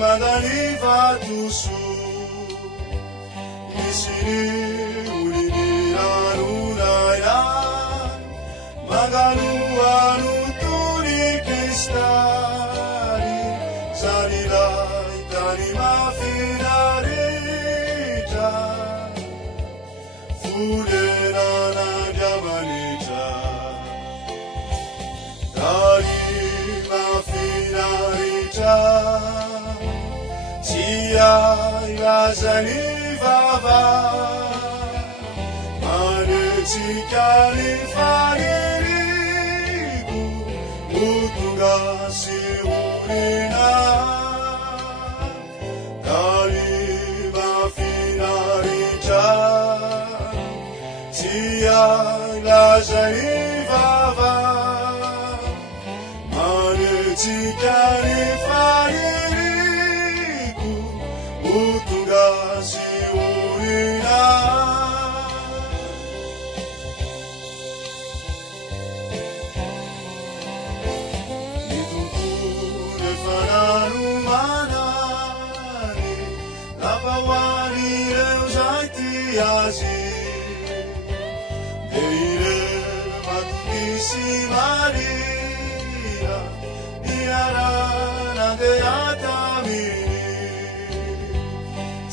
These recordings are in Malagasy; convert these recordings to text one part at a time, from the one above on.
madani vatusu Misiri ulini arunaya Maganu anu turi kristari Zanilai tani mafinarita Fulena na diamanita Tani mafinarita Tia ilazani vava Manetikani faniriku Utunga siurina Kalima finarita Tia ilazani vava Manetikani faniriku Utunga siurina Nitunkune fanaru manani Lapawani reuzaiti azi Deire matisi Maria Iarana de atamini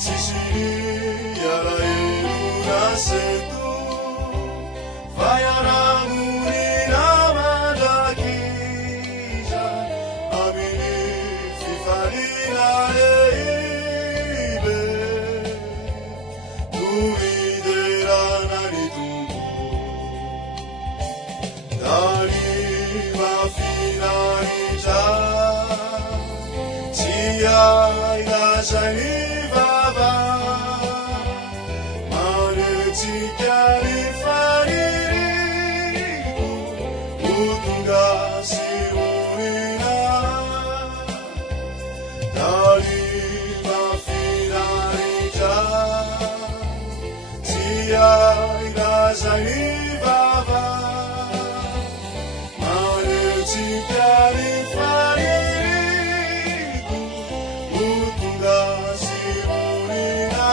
Sicilia la erunasetu Vayaramuni namadakija Amini fifarina eibe Tuvidera nanitumbo Darima finarija Tia ilazani vava Manetikani faniriku Utunga siurina Darima finarija Tia ilazani vava Manetikani faniriku Utunga siurina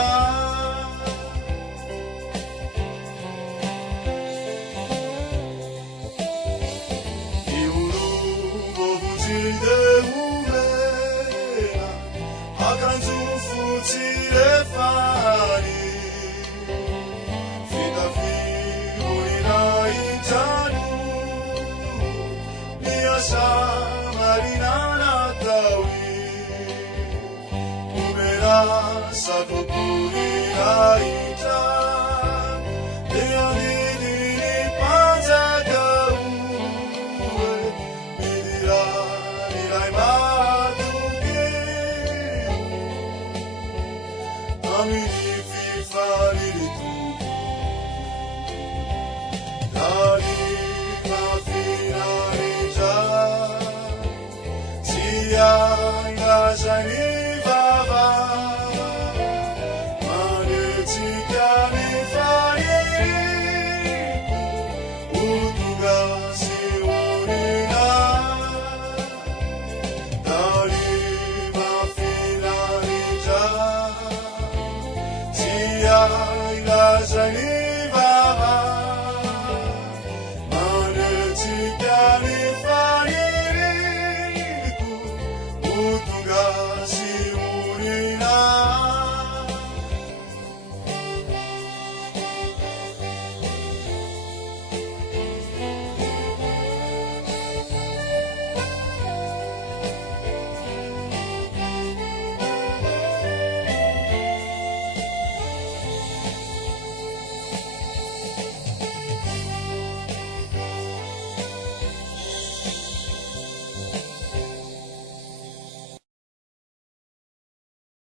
Iurubo vutide umena Akanzu futire fani Fita figurina itanu Mia samarina natawi Umera sakupurina ita Deanidini panzakauwe Midira nilai matuki Amin